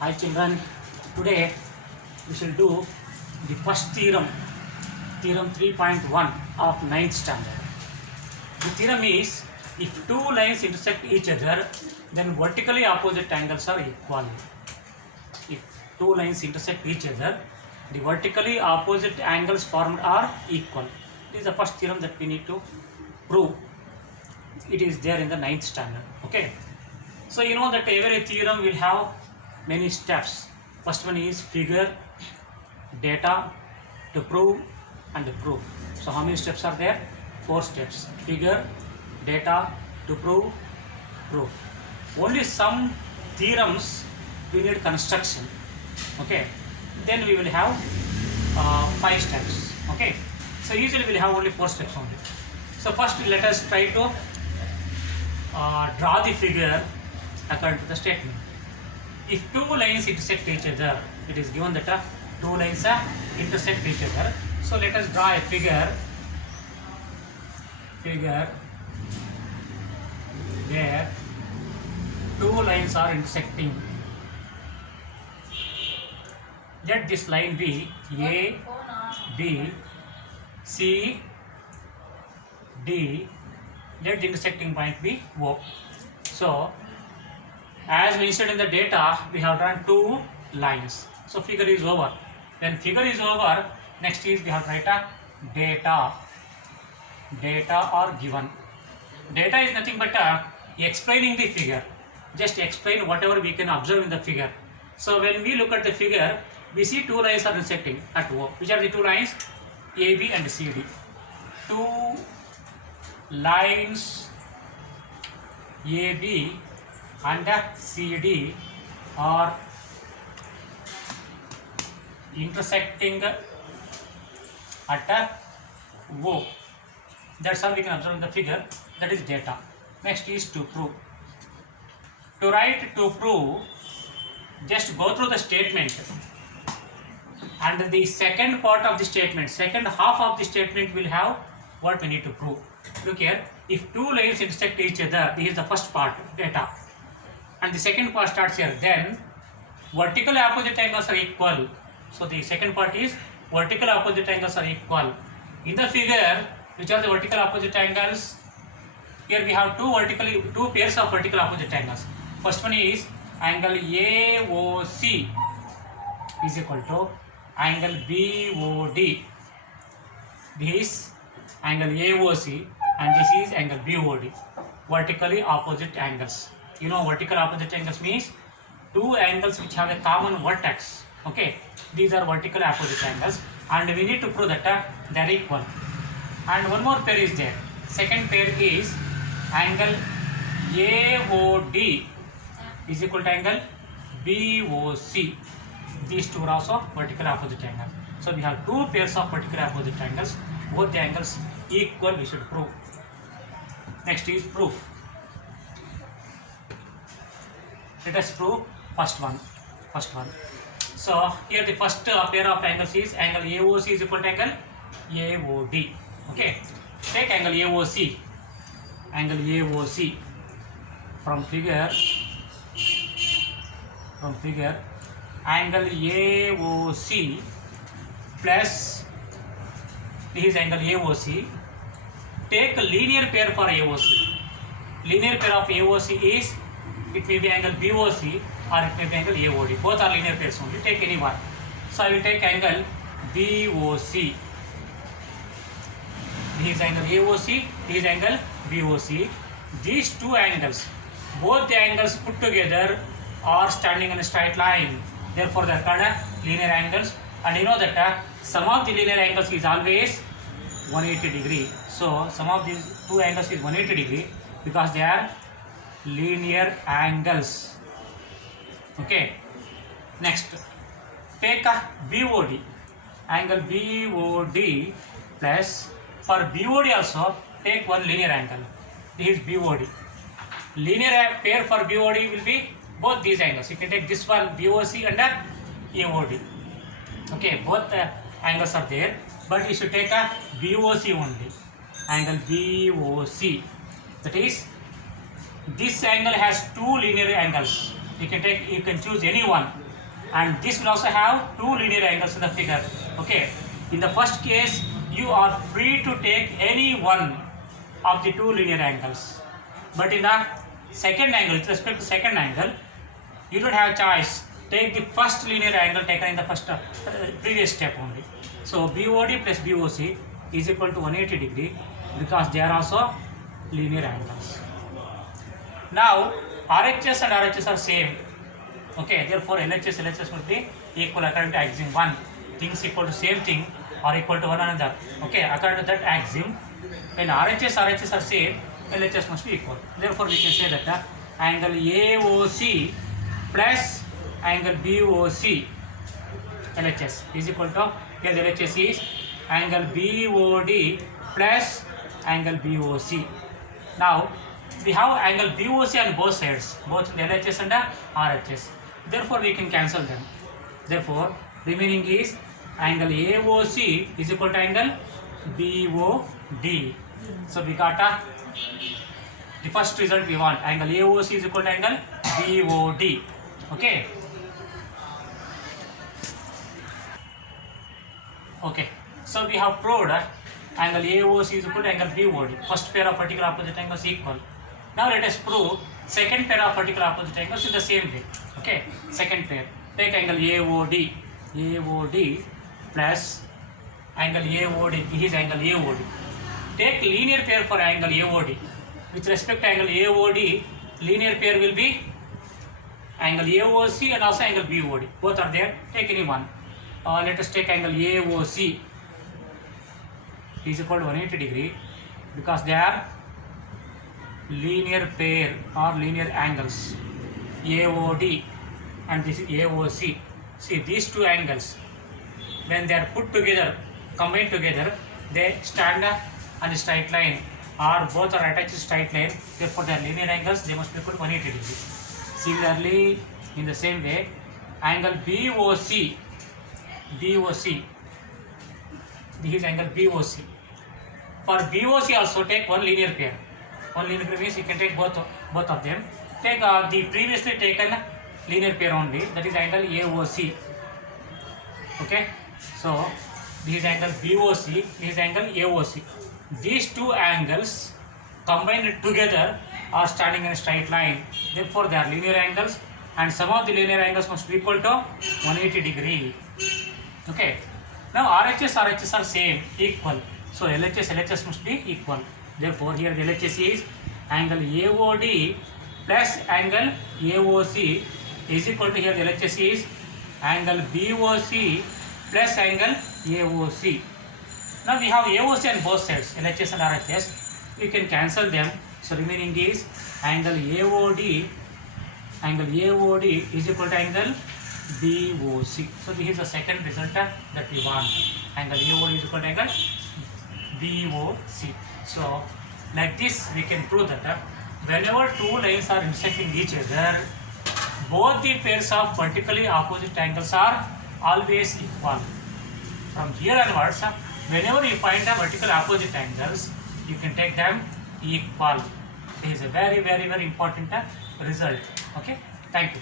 Hi children, today we shall do the first theorem, theorem 3.1 of 9th standard. The theorem is, if two lines intersect each other, then vertically opposite angles are equal. If two lines intersect each other, the vertically opposite angles formed are equal. This is the first theorem that we need to prove. It is there in the 9th standard. Okay. So you know that every theorem will have many steps. First one is figure, data, to prove and proof. So how many steps are there? 4 steps. Figure, data, to prove, proof. Only some theorems we need construction. Okay. Then we will have 5 steps. Okay. So usually we will have only 4 steps only. So first let us try to draw the figure according to the statement. If two lines intersect each other, it is given that two lines intersect each other. So let us draw a figure where two lines are intersecting. Let this line be A, B, C, D. Let the intersecting point be O. So as mentioned in the data, we have drawn two lines. So figure is over. When figure is over, next is we have to write a data. Data are given. Data is nothing but explaining the figure. Just explain whatever we can observe in the figure. So when we look at the figure, we see two lines are intersecting at O. Which are the two lines? AB and CD. Two lines AB and CD are intersecting at O. That's all we can observe in the figure. That is data. Next is to prove. To write to prove, just go through the statement and the second part of the statement, second half of the statement will have what we need to prove. Look here, if two lines intersect each other, this is the first part, data. And the second part starts here. Then vertical opposite angles are equal. So the second part is vertical opposite angles are equal. In the figure, which are the vertical opposite angles? Here we have two pairs of vertical opposite angles. First one is angle AOC is equal to angle BOD. This is angle AOC and this is angle BOD. Vertically opposite angles. You know, vertical opposite angles means two angles which have a common vertex. Okay, these are vertical opposite angles, and we need to prove that they are equal. And one more pair is there. Second pair is angle AOD is equal to angle BOC. These two are also vertical opposite angles. So we have two pairs of vertical opposite angles. Both the angles equal we should prove. Next is proof. Let us prove first one. So here the first pair of angles is angle AOC is equal to angle AOD. Okay. Take angle AOC. Angle AOC from figure. Angle AOC plus this is angle AOC. Take a linear pair for AOC. Linear pair of AOC is, it may be angle BOC or it may be angle AOD. Both are linear pairs only. Take any one. So I will take angle BOC. This is angle AOC. This is angle BOC. These two angles, both the angles put together are standing in a straight line. Therefore, they are called linear angles. And you know that sum of the linear angles is always 180 degree. So sum of these two angles is 180 degree because they are linear angles. Okay. Next, take a BOD. Angle BOD plus, for BOD also take one linear angle. This is BOD. Linear pair for BOD will be both these angles. You can take this one BOC and AOD. Okay, both angles are there, but you should take a BOC only. Angle BOC. That is, this angle has two linear angles. You can choose any one. and this will also have two linear angles in the figure. Okay, in the first case you are free to take any one of the two linear angles, but in the second angle, with respect to second angle, you don't have choice. Take the first linear angle taken in the first previous step only. So BOD plus BOC is equal to 180 degree because they are also linear angles. Now RHS and RHS are same. Okay, therefore LHS will be equal according to axiom 1. Things equal to same thing or equal to one another. Okay, according to that axiom, when RHS are same, LHS must be equal. Therefore we can say that the angle AOC plus angle BOC LHS is equal to, here the LHS is angle BOD plus angle BOC. Now we have angle BOC on both sides, both the LHS and the RHS. Therefore we can cancel them. Therefore remaining is angle AOC is equal to angle BOD. So we got the first result we want, angle AOC is equal to angle BOD. Okay. Okay. So we have proved angle AOC is equal to angle BOD. First pair of vertical opposite angles equal. Now let us prove second pair of vertical opposite angles in the same way. Okay. Second pair. Take angle AOD. AOD plus angle AOD. This is angle AOD. Take linear pair for angle AOD. With respect to angle AOD, linear pair will be angle AOC and also angle BOD. Both are there. Take any one. Let us take angle AOC is equal to 180 degree because they are linear pair or linear angles. AOD and this is AOC. See these two angles, when they are put together, combined together, they stand on a straight line or both are attached to straight line. Therefore they are linear angles, they must be equal to 180 degree. Similarly, in the same way, angle BOC, this is angle BOC. For BOC also take one linear pair. One linear pair means you can take both of them. Take the previously taken linear pair only, that is angle AOC. Okay, so this is angle BOC, this is angle AOC. These two angles combined together are standing in a straight line. Therefore they are linear angles and some of the linear angles must be equal to 180 degree. Okay, now RHS are same, equal. So LHS must be equal. Therefore here the LHS is angle AOD plus angle AOC is equal to, here the LHS is angle BOC plus angle AOC. Now we have AOC on both sides, LHS and RHS. We can cancel them. So remaining is angle AOD is equal to angle BOC. So this is the second result that we want. Angle AOD is equal to angle BOC. So like this we can prove that whenever two lines are intersecting each other, both the pairs of vertically opposite angles are always equal. From here onwards, whenever you find the vertical opposite angles, you can take them equal. This is a very important result. Okay, thank you.